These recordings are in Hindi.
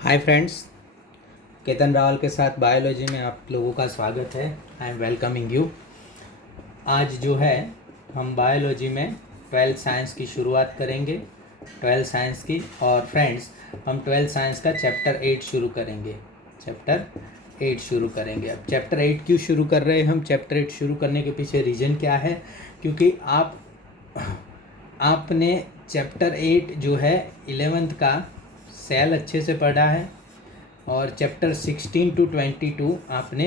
हाय फ्रेंड्स, केतन रावल के साथ बायोलॉजी में आप लोगों का स्वागत है। I am welcoming you. आज जो है हम बायोलॉजी में 12th साइंस की शुरुआत करेंगे। 12th साइंस की, और फ्रेंड्स हम 12th साइंस का चैप्टर 8 शुरू करेंगे। चैप्टर 8 शुरू करेंगे। अब चैप्टर 8 क्यों शुरू कर रहे हैं हम? चैप्टर 8 शुरू करने के पीछे रीज़न क्या है? क्योंकि आपने चैप्टर 8 जो है 11th का सेल अच्छे से पढ़ा है, और चैप्टर 16 to 22 आपने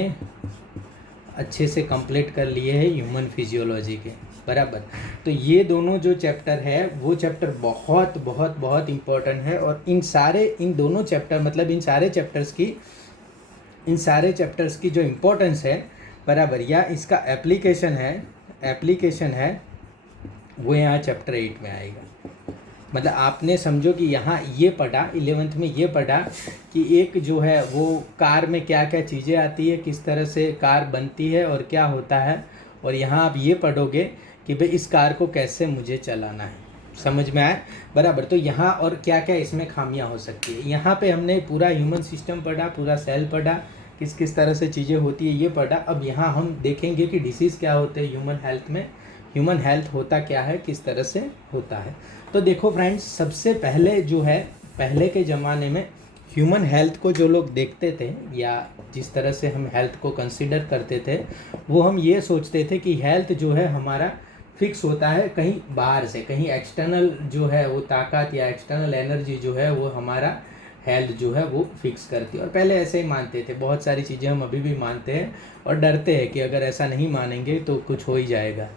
अच्छे से कंप्लीट कर लिए हैं ह्यूमन फिजियोलॉजी के बराबर। तो ये दोनों जो चैप्टर है वो चैप्टर बहुत बहुत बहुत इम्पोर्टेंट है। और इन दोनों चैप्टर मतलब इन सारे चैप्टर्स की जो इम्पोर्टेंस है बराबर, या इसका एप्लीकेशन है वो यहाँ चैप्टर 8 में आएगा। मतलब आपने समझो कि यहाँ ये पढ़ा 11th में, ये पढ़ा कि एक जो है वो कार में क्या क्या चीज़ें आती है, किस तरह से कार बनती है और क्या होता है। और यहाँ आप ये पढ़ोगे कि भाई इस कार को कैसे मुझे चलाना है। समझ में आया बराबर? तो यहाँ और क्या क्या इसमें खामियां हो सकती है, यहाँ पे हमने पूरा ह्यूमन सिस्टम पढ़ा, पूरा सेल पढ़ा, किस किस तरह से चीज़ें होती है ये पढ़ा। अब यहाँ हम देखेंगे कि डिसीज़ क्या होते हैं ह्यूमन हेल्थ में, ह्यूमन हेल्थ होता क्या है, किस तरह से होता है। तो देखो फ्रेंड्स, सबसे पहले जो है पहले के ज़माने में ह्यूमन हेल्थ को जो लोग देखते थे, या जिस तरह से हम हेल्थ को कंसीडर करते थे, वो हम ये सोचते थे कि हेल्थ जो है हमारा फिक्स होता है कहीं बाहर से, कहीं एक्सटर्नल जो है वो ताकत या एक्सटर्नल एनर्जी जो है वो हमारा हेल्थ जो है वो फिक्स करती है। और पहले ऐसे ही मानते थे, बहुत सारी चीज़ें हम अभी भी मानते हैं और डरते हैं कि अगर ऐसा नहीं मानेंगे तो कुछ हो ही जाएगा।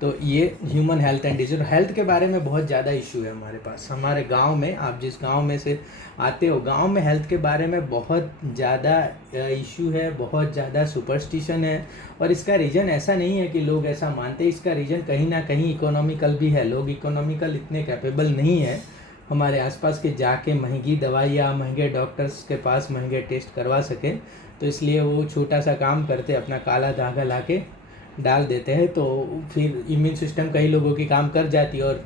तो ये human health and disease, health के बारे में बहुत ज़्यादा इशू है हमारे पास। हमारे गांव में, आप जिस गांव में से आते हो, गांव में हेल्थ के बारे में बहुत ज़्यादा इशू है, बहुत ज़्यादा सुपरस्टिशन है। और इसका रीज़न ऐसा नहीं है कि लोग ऐसा मानते हैं, इसका रीज़न कहीं ना कहीं इकोनॉमिकल भी है। लोग इकोनॉमिकल इतने कैपेबल नहीं है हमारे आसपास के जाके महंगी दवाई या महंगे डॉक्टर्स के पास महंगे टेस्ट करवा सके। तो इसलिए वो छोटा सा काम करते, अपना काला धागा ला के डाल देते हैं। तो फिर इम्यून सिस्टम कई लोगों की काम कर जाती है और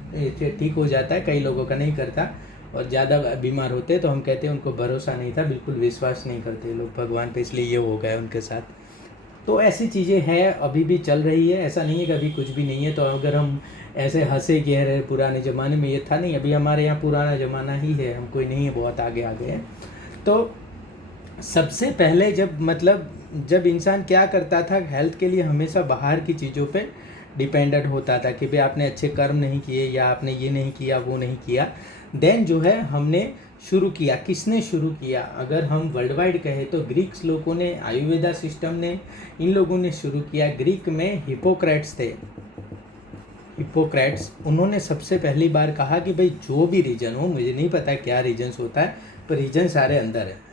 ठीक हो जाता है, कई लोगों का नहीं करता और ज़्यादा बीमार होते हैं। तो हम कहते हैं उनको भरोसा नहीं था, बिल्कुल विश्वास नहीं करते लोग भगवान पे, इसलिए ये हो गया उनके साथ। तो ऐसी चीज़ें हैं, अभी भी चल रही है। ऐसा नहीं है कि अभी कुछ भी नहीं है। तो अगर हम ऐसे हंसे कह रहे पुराने ज़माने में ये था नहीं, अभी हमारे यहाँ पुराना ज़माना ही है, हम कोई नहीं है बहुत आगे आ गए हैं। तो सबसे पहले जब इंसान क्या करता था, हेल्थ के लिए हमेशा बाहर की चीज़ों पे डिपेंडेंट होता था कि भाई आपने अच्छे कर्म नहीं किए, या आपने ये नहीं किया, वो नहीं किया। देन जो है हमने शुरू किया। किसने शुरू किया? अगर हम वर्ल्ड वाइड कहें तो ग्रीक्स लोगों ने, आयुर्वेदा सिस्टम ने, इन लोगों ने शुरू किया। ग्रीक में हिपोक्रेट्स थे, हिपोक्रेट्स, उन्होंने सबसे पहली बार कहा कि भाई जो भी रीजन हो, मुझे नहीं पता क्या रीजन्स होता है, पर रीजन सारे अंदर है।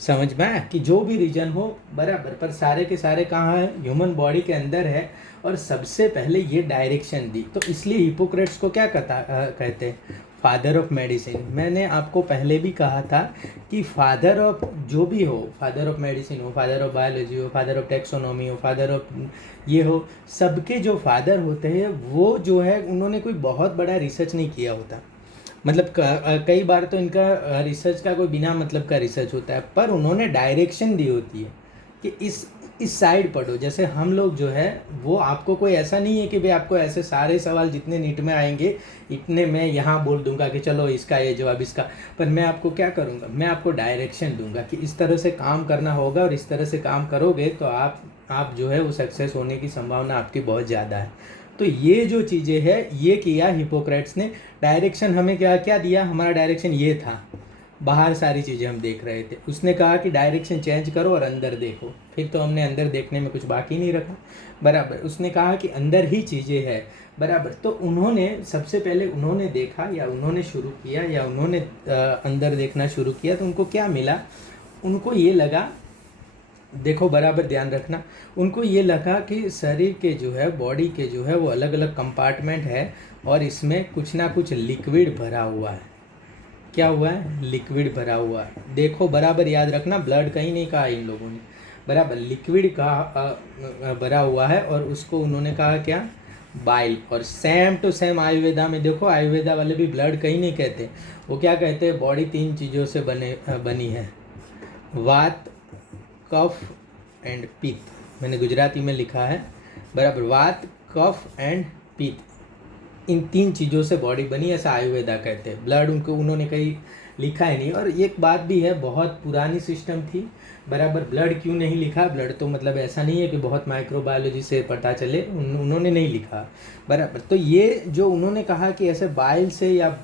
समझ में आया कि जो भी रीजन हो बराबर, पर सारे के सारे कहाँ है? ह्यूमन बॉडी के अंदर है। और सबसे पहले ये डायरेक्शन दी। तो इसलिए हिपोक्रेट्स को क्या कहते हैं? Father of medicine. मैंने आपको पहले भी कहा था कि फादर ऑफ जो भी हो, फादर ऑफ मेडिसिन हो, फादर ऑफ बायोलॉजी हो, फादर ऑफ टेक्सोनॉमी हो, फादर ऑफ ये हो, सबके जो फादर होते हैं वो जो है उन्होंने कोई बहुत बड़ा रिसर्च नहीं किया होता। मतलब कई बार तो इनका रिसर्च का कोई बिना मतलब का रिसर्च होता है, पर उन्होंने डायरेक्शन दी होती है कि इस साइड पढ़ो। जैसे हम लोग जो है वो, आपको कोई ऐसा नहीं है कि भाई आपको ऐसे सारे सवाल जितने नीट में आएंगे इतने मैं यहाँ बोल दूंगा कि चलो इसका ये जवाब, इसका। पर मैं आपको क्या करूँगा? मैं आपको डायरेक्शन दूंगा कि इस तरह से काम करना होगा, और इस तरह से काम करोगे तो आप जो है वो सक्सेस होने की संभावना आपकी बहुत ज़्यादा है। तो ये जो चीज़ें है ये किया हिपोक्रेट्स ने। डायरेक्शन हमें क्या क्या दिया? हमारा डायरेक्शन ये था, बाहर सारी चीज़ें हम देख रहे थे, उसने कहा कि डायरेक्शन चेंज करो और अंदर देखो। फिर तो हमने अंदर देखने में कुछ बाकी नहीं रखा बराबर। उसने कहा कि अंदर ही चीज़ें है बराबर। तो उन्होंने सबसे पहले उन्होंने देखा, या उन्होंने शुरू किया, या उन्होंने अंदर देखना शुरू किया। तो उनको क्या मिला? उनको ये लगा, देखो बराबर ध्यान रखना, उनको ये लगा कि शरीर के जो है, बॉडी के जो है वो अलग अलग कंपार्टमेंट है, और इसमें कुछ ना कुछ लिक्विड भरा हुआ है। क्या हुआ है? लिक्विड भरा हुआ है। देखो बराबर याद रखना, ब्लड कहीं नहीं कहा इन लोगों ने, बराबर लिक्विड का भरा हुआ है। और उसको उन्होंने कहा क्या? बाइल। और सेम टू सेम आयुर्वेदा में देखो, आयुर्वेदा वाले भी ब्लड कहीं नहीं कहते, वो क्या कहते हैं, बॉडी 3 चीज़ों से बनी है, वात, कफ एंड पित्त। मैंने गुजराती में लिखा है बराबर, वात, कफ एंड पित्त, इन 3 चीज़ों से बॉडी बनी, ऐसा आयुर्वेदा कहते हैं। ब्लड उन्होंने कहीं लिखा ही नहीं। और एक बात भी है, बहुत पुरानी सिस्टम थी बराबर, ब्लड क्यों नहीं लिखा, ब्लड तो मतलब ऐसा नहीं है कि बहुत माइक्रोबायोलॉजी से पता चले, उन्होंने नहीं लिखा बराबर। तो ये जो उन्होंने कहा कि ऐसे बाइल से या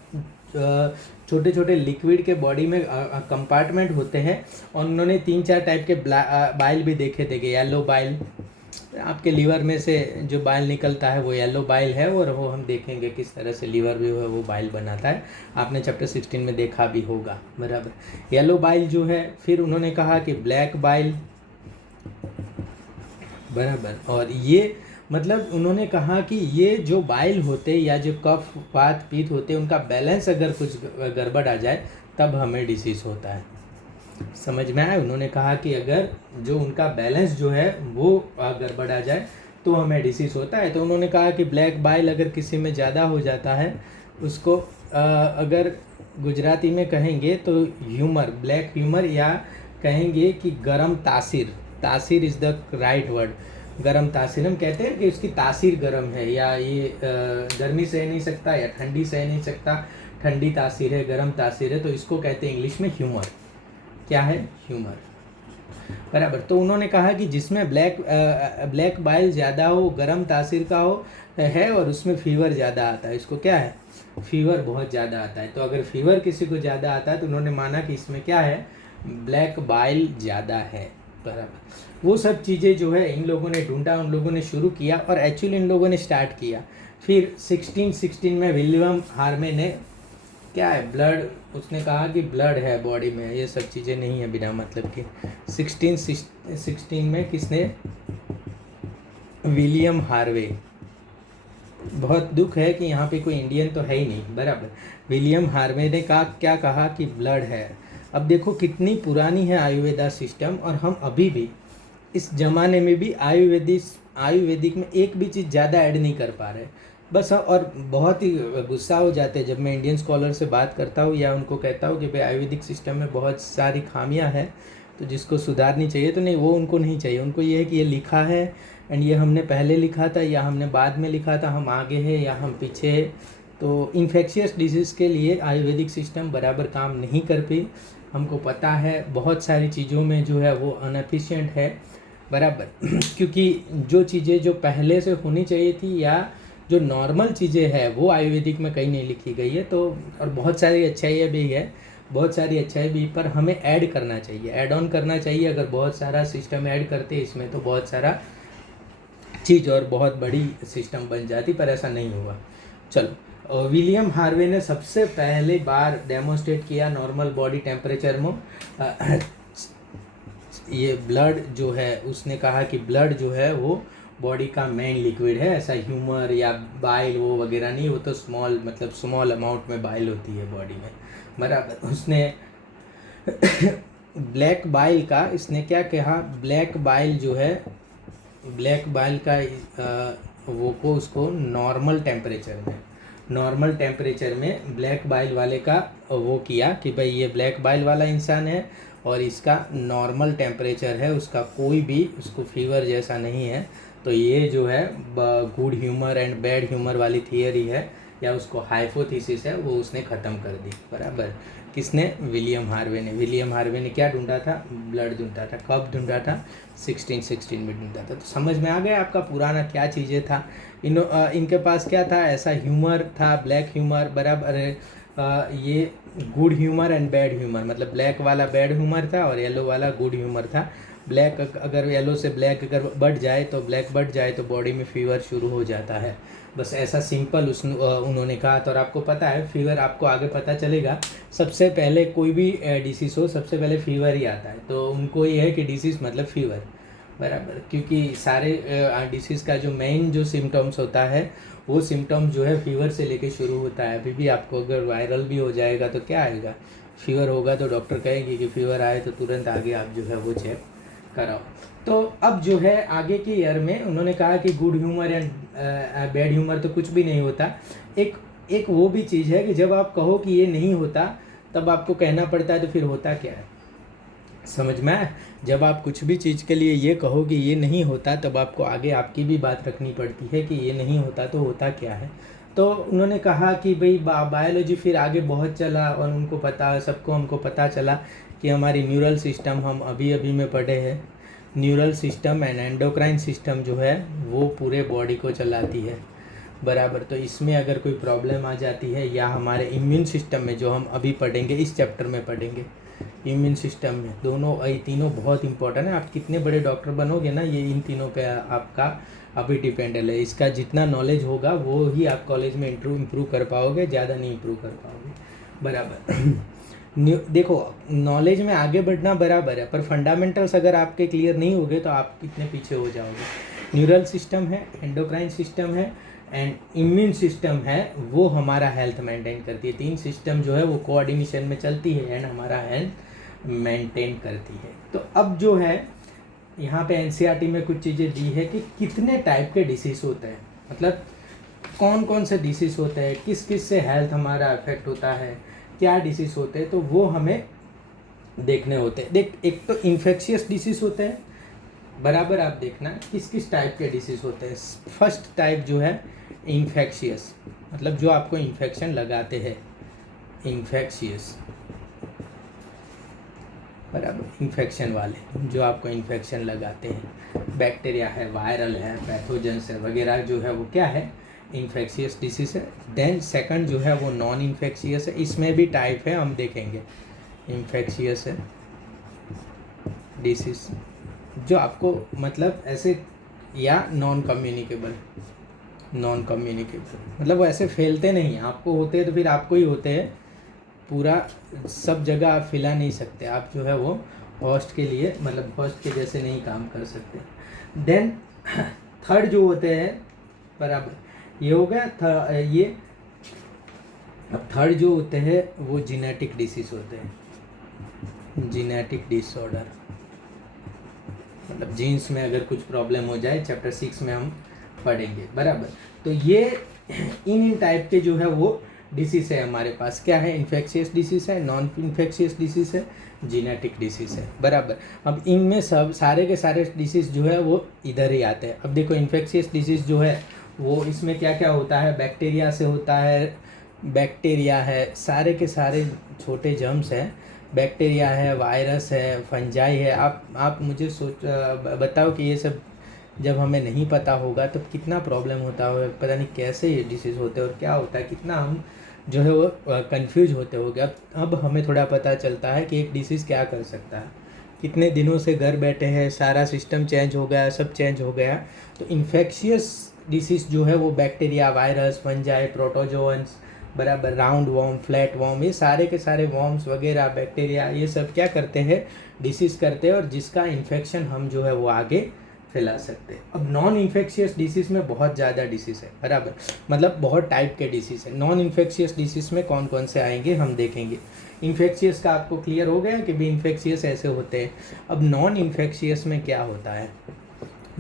छोटे छोटे लिक्विड के बॉडी में कंपार्टमेंट होते हैं, और उन्होंने 3-4 टाइप के बाइल भी देखे थे कि येलो बाइल, आपके लीवर में से जो बाइल निकलता है वो येलो बाइल है, और वो हम देखेंगे किस तरह से लीवर भी वो बाइल बनाता है, आपने चैप्टर 16 में देखा भी होगा बराबर। येलो बाइल जो है, फिर उन्होंने कहा कि ब्लैक बाइल बराबर। और ये मतलब उन्होंने कहा कि ये जो बाइल होते या जो कफ वात पित्त होते, उनका बैलेंस अगर कुछ गड़बड़ आ जाए तब हमें डिसीज़ होता है। समझ में आया? उन्होंने कहा कि अगर जो उनका बैलेंस जो है वो गड़बड़ आ जाए तो हमें डिसीज़ होता है। तो उन्होंने कहा कि ब्लैक बाइल अगर किसी में ज़्यादा हो जाता है, उसको अगर गुजराती में कहेंगे तो ह्यूमर, ब्लैक ह्यूमर, या कहेंगे कि गरम तासीर, तासीर इज़ द राइट वर्ड, गरम तासीर। हम कहते हैं कि उसकी तासीर गरम है, या ये गर्मी सह नहीं सकता या ठंडी सह नहीं सकता, ठंडी तासीर है, गरम तासीर है, तो इसको कहते हैं इंग्लिश में ह्यूमर। क्या है? ह्यूमर बराबर। तो उन्होंने कहा कि जिसमें ब्लैक बाइल ज़्यादा हो, गरम तासीर का हो है, और उसमें फीवर ज़्यादा आता है, इसको क्या है, फीवर बहुत ज़्यादा आता है। तो अगर फीवर किसी को ज़्यादा आता है तो उन्होंने माना कि इसमें क्या है, ब्लैक बाइल ज़्यादा है बराबर। वो सब चीज़ें जो है इन लोगों ने ढूंढा, उन लोगों ने शुरू किया, और एक्चुअली इन लोगों ने स्टार्ट किया। फिर 1616 में विलियम हार्वे ने क्या है, ब्लड, उसने कहा कि ब्लड है बॉडी में, ये सब चीज़ें नहीं है बिना मतलब के। 1616 में किसने, विलियम हार्वे। बहुत दुख है कि यहाँ पे कोई इंडियन तो है ही नहीं बराबर। विलियम हार्वे ने क्या कहा कि ब्लड है। अब देखो कितनी पुरानी है आयुर्वेदा सिस्टम, और हम अभी भी इस ज़माने में भी आयुर्वेदिक में एक भी चीज़ ज़्यादा ऐड नहीं कर पा रहे बस। और बहुत ही गुस्सा हो जाते हैं जब मैं इंडियन स्कॉलर से बात करता हूँ या उनको कहता हूँ कि भाई आयुर्वेदिक सिस्टम में बहुत सारी खामियां हैं तो जिसको सुधारनी चाहिए। तो नहीं, वो उनको नहीं चाहिए, उनको ये है कि ये लिखा है एंड ये हमने पहले लिखा था या हमने बाद में लिखा था, हम आगे हैं या हम पीछे हैं। तो इन्फेक्शियस डिजीज़ के लिए आयुर्वेदिक सिस्टम बराबर काम नहीं कर पाई। हमको पता है बहुत सारी चीज़ों में जो है वो अनएफिशिएंट है बराबर क्योंकि जो चीज़ें जो पहले से होनी चाहिए थी या जो नॉर्मल चीज़ें हैं वो आयुर्वेदिक में कहीं नहीं लिखी गई है। तो और बहुत सारी अच्छाइयाँ भी है, बहुत सारी अच्छाई भी, पर हमें ऐड करना चाहिए, ऐड ऑन करना चाहिए। अगर बहुत सारा सिस्टम ऐड करते इसमें तो बहुत सारा चीज़ और बहुत बड़ी सिस्टम बन जाती, पर ऐसा नहीं हुआ। चलो, विलियम हार्वे ने सबसे पहले बार डेमोन्स्ट्रेट किया नॉर्मल बॉडी टेम्परेचर में ये ब्लड जो है, उसने कहा कि ब्लड जो है वो बॉडी का मेन लिक्विड है, ऐसा ह्यूमर या बाइल वो वगैरह नहीं, वो तो स्मॉल मतलब स्मॉल अमाउंट में बाइल होती है बॉडी में बराबर। उसने ब्लैक बाइल का, इसने क्या कहा, ब्लैक बाइल जो है, ब्लैक बाइल का वो को उसको नॉर्मल टेम्परेचर में ब्लैक बाइल वाले का वो किया कि भाई ये ब्लैक बाइल वाला इंसान है और इसका नॉर्मल टेम्परेचर है, उसका कोई भी उसको फीवर जैसा नहीं है। तो ये जो है good humour and bad humour वाली थियरी है या उसको हाइपोथेसिस है, वो उसने ख़त्म कर दी बराबर। किसने? विलियम हार्वे ने। विलियम हार्वे ने क्या ढूंढा था? ब्लड ढूंढा था। कब ढूंढा था? 1616 में ढूंढा था। तो समझ में आ गया आपका पुराना क्या चीज़ें था। इनके पास क्या था? ऐसा ह्यूमर था, ब्लैक ह्यूमर बराबर। ये good humour and bad humour, मतलब ब्लैक वाला बैड ह्यूमर था और येलो वाला गुड ह्यूमर था। ब्लैक अगर येलो से ब्लैक अगर बढ़ जाए तो ब्लैक बढ़ जाए तो बॉडी में फीवर शुरू हो जाता है। बस ऐसा सिंपल उन्होंने कहा था। और आपको पता है फीवर, आपको आगे पता चलेगा, सबसे पहले कोई भी डिसीज़ हो सबसे पहले फीवर ही आता है। तो उनको ये है कि डिसीज़ मतलब फीवर बराबर, क्योंकि सारे डिसीज़ का जो मेन जो सिम्टम्स होता है वो सिम्टम जो है फीवर से लेके शुरू होता है। अभी भी आपको अगर वायरल भी हो जाएगा तो क्या आएगा? फीवर होगा तो डॉक्टर कहेंगे कि फीवर आए तो तुरंत आगे आप जो है वो चेक कराओ। तो अब जो है आगे के ईयर में उन्होंने कहा कि good humour and bad humour तो कुछ भी नहीं होता। एक वो भी चीज़ है कि जब आप कहो कि ये नहीं होता तब आपको कहना पड़ता है, तो फिर होता क्या है, समझ में आया? जब आप कुछ भी चीज़ के लिए ये कहो कि ये नहीं होता, तब आपको आगे आपकी भी बात रखनी पड़ती है कि ये नहीं होता तो होता क्या है। तो उन्होंने कहा कि भाई बायोलॉजी फिर आगे बहुत चला और उनको पता, सबको हमको पता चला कि हमारी न्यूरल सिस्टम, हम अभी अभी में पढ़े हैं, neural system and endocrine system जो है वो पूरे बॉडी को चलाती है, बराबर। तो इसमें अगर कोई प्रॉब्लम आ जाती है, या हमारे इम्यून सिस्टम में, जो हम अभी पढ़ेंगे, इस चैप्टर में पढ़ेंगे, इम्यून सिस्टम में दोनों, ये तीनों बहुत इंपॉर्टेंट है। आप कितने बड़े डॉक्टर बनोगे ना, ये इन तीनों पे आपका अभी डिपेंडेंट है। इसका जितना नॉलेज होगा वो ही आप कॉलेज में इम्प्रूव कर पाओगे, ज़्यादा नहीं इम्प्रूव कर पाओगे, बराबर। देखो, नॉलेज में आगे बढ़ना बराबर है, पर फंडामेंटल्स अगर आपके क्लियर नहीं होंगे तो आप कितने पीछे हो जाओगे। न्यूरल सिस्टम है, एंडोक्राइन सिस्टम है एंड इम्यून सिस्टम है, वो हमारा हेल्थ मेंटेन करती है। तीन सिस्टम जो है वो कोऑर्डिनेशन में चलती है एंड हमारा हेल्थ मेंटेन करती है। तो अब जो है यहाँ पे एनसीईआरटी में कुछ चीज़ें दी है कि कितने टाइप के डिसीज़ होते हैं, मतलब कौन कौन से डिसीज़ होते हैं, किस किस से हेल्थ हमारा अफेक्ट होता है, क्या डिसीज़ होते हैं, तो वो हमें देखने होते हैं। देख, एक तो इन्फेक्शियस डिसीज़ होते हैं, बराबर। आप देखना किस किस टाइप के डिसीज़ होते हैं। फर्स्ट टाइप जो है इन्फेक्शियस, मतलब जो आपको इन्फेक्शन लगाते हैं, इन्फेक्शियस, बराबर, इन्फेक्शन वाले जो आपको इन्फेक्शन लगाते हैं, बैक्टीरिया है, वायरल है, पैथोजेंस है वगैरह, जो है वो क्या है, इन्फेक्शियस डिसीज़ है। देन सेकंड जो है वो नॉन इन्फेक्शियस है, इसमें भी टाइप है, हम देखेंगे। इन्फेक्शियस है डिसीज़ जो आपको मतलब ऐसे, या नॉन कम्युनिकेबल, मतलब वो ऐसे फैलते नहीं हैं, आपको होते हैं तो फिर आपको ही होते हैं, पूरा सब जगह आप फैला नहीं सकते, आप जो है वो होस्ट के लिए, मतलब होस्ट के जैसे नहीं काम कर सकते। देन थर्ड जो होते हैं, बराबर, ये हो गया ये। अब थर्ड जो होते हैं वो जेनेटिक डिसीज़ होते हैं, जेनेटिक डिसऑर्डर, मतलब जीन्स में अगर कुछ प्रॉब्लम हो जाए, चैप्टर 6 में हम पढ़ेंगे, बराबर। तो ये इन टाइप के जो है वो डिसीज़ है हमारे पास, क्या है, इन्फेक्शियस डिसीज़ है, नॉन इन्फेक्शियस डिसीज़ है, जेनेटिक डिसीज़ है, बराबर। अब इनमें सब सारे के सारे डिसीज़ जो है वो इधर ही आते हैं। अब देखो, इन्फेक्शियस डिसीज़ जो है वो, इसमें क्या क्या होता है, बैक्टीरिया से होता है, बैक्टीरिया है, सारे के सारे छोटे जर्म्स हैं, बैक्टीरिया है, वायरस है, फंजाई है। आप मुझे बताओ कि ये सब जब हमें नहीं पता होगा तो कितना प्रॉब्लम होता होगा, पता नहीं कैसे ये डिसीज़ होते हैं और क्या होता है, कितना हम जो है वो कंफ्यूज होते होंगे। अब हमें थोड़ा पता चलता है कि एक डिसीज़ क्या कर सकता है। कितने दिनों से घर बैठे हैं, सारा सिस्टम चेंज हो गया, सब चेंज हो गया। तो इन्फेक्शियस डिसीज़ जो है वो बैक्टीरिया, वायरस, फंजाई, प्रोटोजोअन्स, बराबर, राउंड वॉर्म, फ्लैट वॉर्म, ये सारे के सारे वॉर्म्स वगैरह, बैक्टीरिया, ये सब क्या करते हैं, डिसीज़ करते हैं, और जिसका इन्फेक्शन हम जो है वो आगे फैला सकते हैं। अब नॉन इन्फेक्शियस डिसीज़ में बहुत ज़्यादा डिसीज़ है, बराबर, मतलब बहुत टाइप के डिसीज़ है। नॉन इन्फेक्शियस डिसीज़ में कौन कौन से आएंगे हम देखेंगे। इन्फेक्शियस का आपको क्लियर हो गया कि भी इन्फेक्शियस ऐसे होते हैं। अब नॉन इन्फेक्शियस में क्या होता है,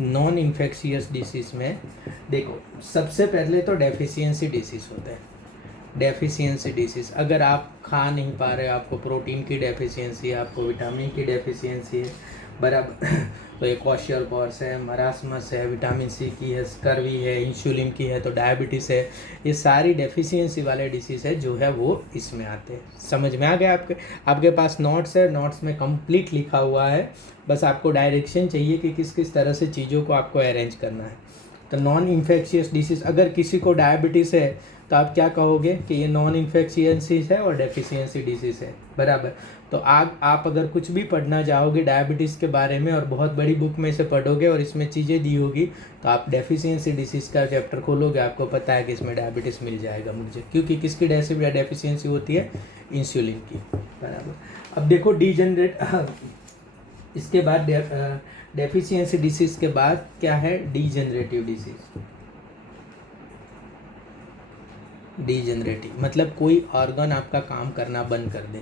नॉन इन्फेक्शियस डिसीज़ में देखो, सबसे पहले तो डेफिशिएंसी डिसीज़ होता है। डेफिशिएंसी डिसीज़, अगर आप खा नहीं पा रहे, आपको प्रोटीन की डेफिशिएंसी है, आपको विटामिन की डेफिशिएंसी है, बराबर, तो ये क्वाशियोलकॉर्स है, मरासमस है, विटामिन सी की है, स्कर्वी है, इंसुलिन की है, तो डायबिटीज़ है, ये सारी डेफिशिएंसी वाले डिसीज़ है जो है वो इसमें आते हैं। समझ में आ गया? आपके पास नोट्स है, नोट्स में कंप्लीट लिखा हुआ है, बस आपको डायरेक्शन चाहिए कि किस किस तरह से चीज़ों को आपको अरेंज करना है। तो नॉन इन्फेक्शियस डिसीज़, अगर किसी को डायबिटीज़ है तो आप क्या कहोगे कि ये नॉन इन्फेक्शियंसी है और डेफिशिएंसी डिसीज़ है, बराबर। तो आप अगर कुछ भी पढ़ना चाहोगे डायबिटीज़ के बारे में और बहुत बड़ी बुक में से पढ़ोगे और इसमें चीज़ें दी होगी, तो आप डेफिशिएंसी डिसीज़ का चैप्टर खोलोगे, आपको पता है कि इसमें डायबिटीज़ मिल जाएगा मुझे, क्योंकि किसकी डेफिशिएंसी होती है, इंसुलिन की, बराबर। अब देखो डीजनरेट, इसके बाद डेफिशिएंसी डिसीज़ के बाद क्या है, डीजनरेटिव डिसीज़। डीजनरेटिव मतलब कोई ऑर्गन आपका काम करना बंद कर दे,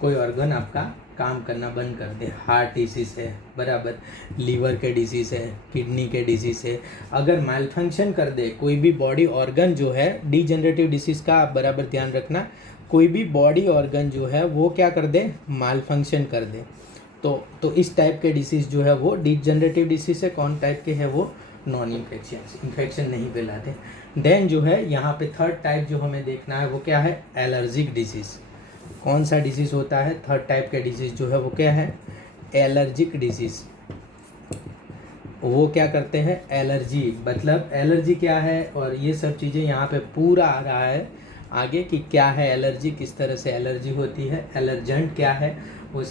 कोई ऑर्गन आपका काम करना बंद कर दे, हार्ट डिसीज़ है बराबर, लीवर के डिसीज़ है, किडनी के डिसीज़ है, अगर माल फंक्शन कर दे कोई भी बॉडी ऑर्गन जो है, डीजनरेटिव डिसीज़ का आप बराबर ध्यान रखना, कोई भी बॉडी ऑर्गन जो है वो क्या कर दे, माल फंक्शन कर दे, तो इस टाइप के डिसीज़ जो है वो डीजनरेटिव डिसीज़ है। कौन टाइप के है वो, नॉन इन्फेक्शियस, इन्फेक्शन नहीं फैलाते। देन जो है यहाँ पे थर्ड टाइप जो हमें देखना है वो क्या है, एलर्जिक डिसीज़। कौन सा डिसीज़ होता है, थर्ड टाइप के डिसीज़ जो है वो क्या है, एलर्जिक डिसीज़। वो क्या करते हैं, एलर्जी, मतलब एलर्जी क्या है, और ये सब चीज़ें यहाँ पे पूरा आ रहा है आगे कि क्या है एलर्जी, किस तरह से एलर्जी होती है, एलर्जेंट क्या है, वो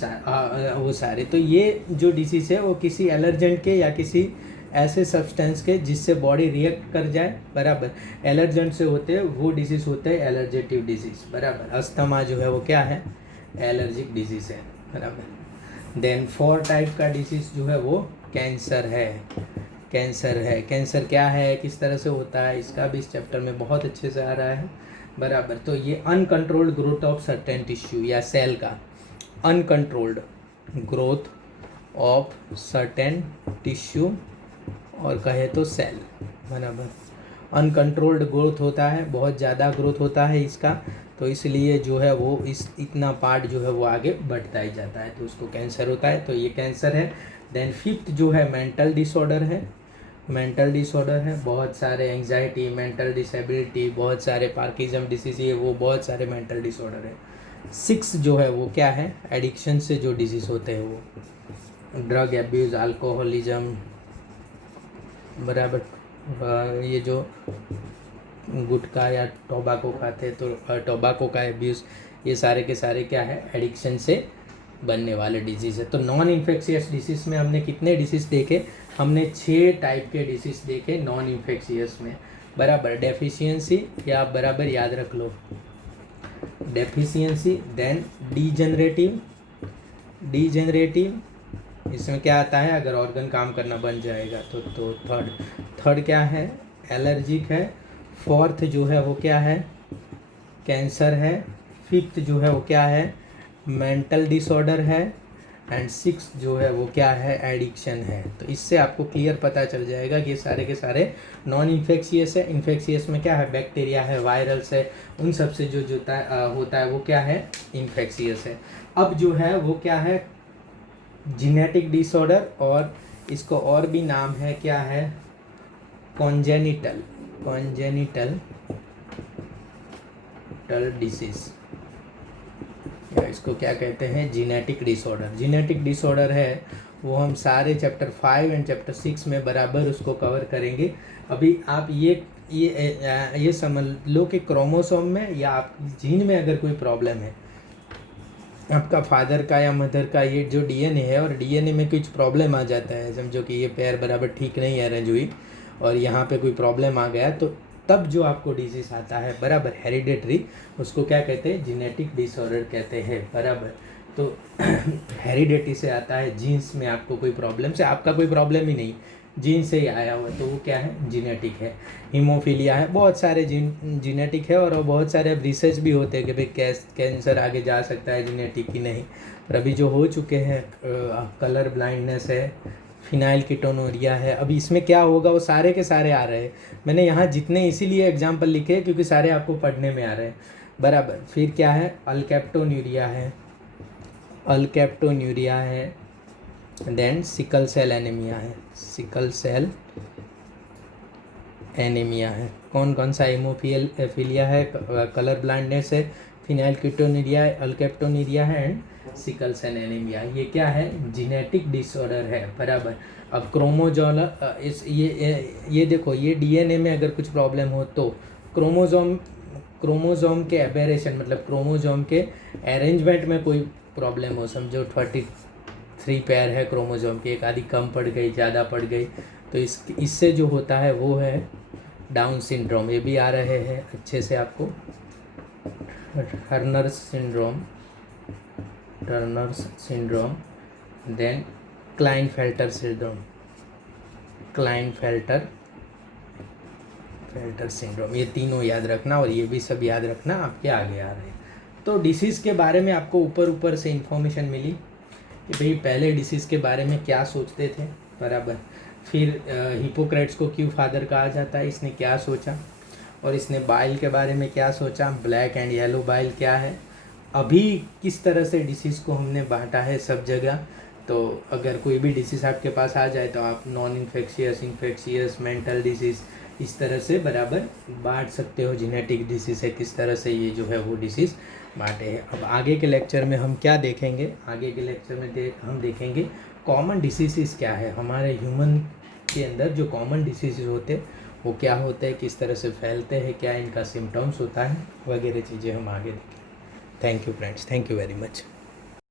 सारे। तो ये जो डिसीज़ है वो किसी एलर्जेंट के या किसी ऐसे सब्सटेंस के जिससे बॉडी रिएक्ट कर जाए बराबर, एलर्जेंट से होते हैं वो डिसीज़ होते हैं एलर्जेटिव डिसीज़ बराबर। अस्थमा जो है वो क्या है, एलर्जिक डिसीज़ है बराबर। देन 4 टाइप का डिसीज़ जो है वो कैंसर है। कैंसर क्या है, किस तरह से होता है, इसका भी इस चैप्टर में बहुत अच्छे से आ रहा है बराबर। तो ये uncontrolled growth of certain tissue या सेल का, uncontrolled growth of certain tissue और कहे तो सेल बराबर। अनकंट्रोल्ड ग्रोथ होता है, बहुत ज़्यादा ग्रोथ होता है इसका, तो इसलिए जो है वो इतना पार्ट जो है वो आगे बढ़ता ही जाता है, तो उसको कैंसर होता है, तो ये कैंसर है। देन 5th जो है मेंटल डिसऑर्डर है। मेंटल डिसऑर्डर है, बहुत सारे एंग्जाइटी, मेंटल डिसेबिलिटी, बहुत सारे पार्किंसम डिसीज़, ये वो बहुत सारे मेंटल डिसऑर्डर है। 6 जो है वो क्या है, एडिक्शन से जो डिसीज़ होते हैं वो, ड्रग एब्यूज़, अल्कोहलिज्म बराबर। ये जो गुटखा या टोबाको खाते तो टोबाको का एब्यूज़, ये सारे के सारे क्या है, एडिक्शन से बनने वाले डिजीज़ है। तो नॉन इन्फेक्शियस डिसीज़ में हमने कितने डिसीज़ देखे, हमने 6 टाइप के डिसीज़ देखे नॉन इन्फेक्शियस में बराबर। डेफिशिएंसी या आप बराबर याद रख लो, डेफिशिएंसी। देन डीजेनरेटिव, इसमें क्या आता है, अगर ऑर्गन काम करना बंद जाएगा तो थर्ड क्या है, एलर्जिक है। 4th जो है वो क्या है, कैंसर है। 5th जो है वो क्या है, मेंटल डिसऑर्डर है। एंड 6th जो है वो क्या है, एडिक्शन है। तो इससे आपको क्लियर पता चल जाएगा कि ये सारे के सारे नॉन इन्फेक्शियस है। इन्फेक्शियस में क्या है, बैक्टीरिया है, वायरल्स है, उन सब से जो होता है वो क्या है, इन्फेक्शियस है। अब जो है वो क्या है, जीनेटिक डिसऑर्डर, और इसको और भी नाम है, क्या है, कॉन्जेनिटल डिसीज़, या इसको क्या कहते हैं, जीनेटिक डिसऑर्डर है। वो हम सारे चैप्टर 5 एंड चैप्टर 6 में बराबर उसको कवर करेंगे। अभी आप ये समझ लो कि क्रोमोसोम में या आप जीन में अगर कोई प्रॉब्लम है, आपका फादर का या मदर का ये जो डीएनए है, और डीएनए में कुछ प्रॉब्लम आ जाता है, समझो कि ये पैर बराबर ठीक नहीं अरेंज हुई और यहाँ पे कोई प्रॉब्लम आ गया, तो तब जो आपको डिजीज़ आता है बराबर, हेरिडेटरी, उसको क्या कहते हैं, जेनेटिक डिसऑर्डर कहते हैं बराबर। तो हेरिडेटरी से आता है, जीन्स में आपको कोई प्रॉब्लम से, आपका कोई प्रॉब्लम ही नहीं, जीन से ही आया हुआ, तो वो क्या है, जीनेटिक है। हीमोफीलिया है, बहुत सारे जीनेटिक है, और बहुत सारे अब रिसर्च भी होते हैं कि भाई कैंसर आगे जा सकता है जीनेटिक ही नहीं, पर अभी जो हो चुके हैं, कलर ब्लाइंडनेस है, फिनाइल कीटोनूरिया है, अभी इसमें क्या होगा वो सारे के सारे आ रहे हैं। मैंने यहाँ जितने इसीलिए एग्जाम्पल लिखे हैं क्योंकि सारे आपको पढ़ने में आ रहे हैं बराबर। फिर क्या है, अल्केप्टोन्यूरिया है, देन सिकल सेल एनीमिया है, कौन सा, हीमोफीलिया है, कलर ब्लाइंडनेस है, फिनाइल कीटोनूरिया है, अल्केप्टोन्यूरिया है, एंड सिकल सेल एनीमिया। ये क्या है, जीनेटिक डिसऑर्डर है बराबर। अब क्रोमोजोम, ये देखो, ये डीएनए में अगर कुछ प्रॉब्लम हो तो क्रोमोजोम के एबेरेशन, मतलब क्रोमोजोम के अरेंजमेंट में कोई प्रॉब्लम हो, समझो 33 पैर है क्रोमोजोम की, एक आधी कम पड़ गई, ज़्यादा पड़ गई, तो इससे जो होता है वो है डाउन सिंड्रोम। ये भी आ रहे हैं अच्छे से आपको, Turner syndrome, then Klinefelter syndrome, ये तीनों याद रखना, और ये भी सब याद रखना आपके आगे आ रहे हैं। तो डिसीज़ के बारे में आपको ऊपर ऊपर से इन्फॉर्मेशन मिली कि भाई पहले डिसीज़ के बारे में क्या सोचते थे, बराबर। फिर हिपोक्रेट्स को क्यों फादर कहा जाता है, इसने क्या सोचा, और इसने बाइल के बारे में क्या सोचा, ब्लैक एंड येलो बाइल क्या है, अभी किस तरह से डिसीज़ को हमने बांटा है सब जगह। तो अगर कोई भी डिसीज़ आपके पास आ जाए तो आप non infectious, infectious, mental disease इस तरह से बराबर बांट सकते हो। जेनेटिक डिसीज़ है, किस तरह से ये जो है वो डिसीज़ बांटे हैं। अब आगे के लेक्चर में हम क्या देखेंगे, आगे के लेक्चर में हम देखेंगे कॉमन डिसीज़ क्या है, हमारे ह्यूमन के अंदर जो कॉमन डिसीज़ होते हैं वो क्या होते हैं, किस तरह से फैलते हैं, क्या इनका सिम्टम्स होता है, वगैरह चीज़ें हम आगे देखेंगे। Thank you friends, thank you very much.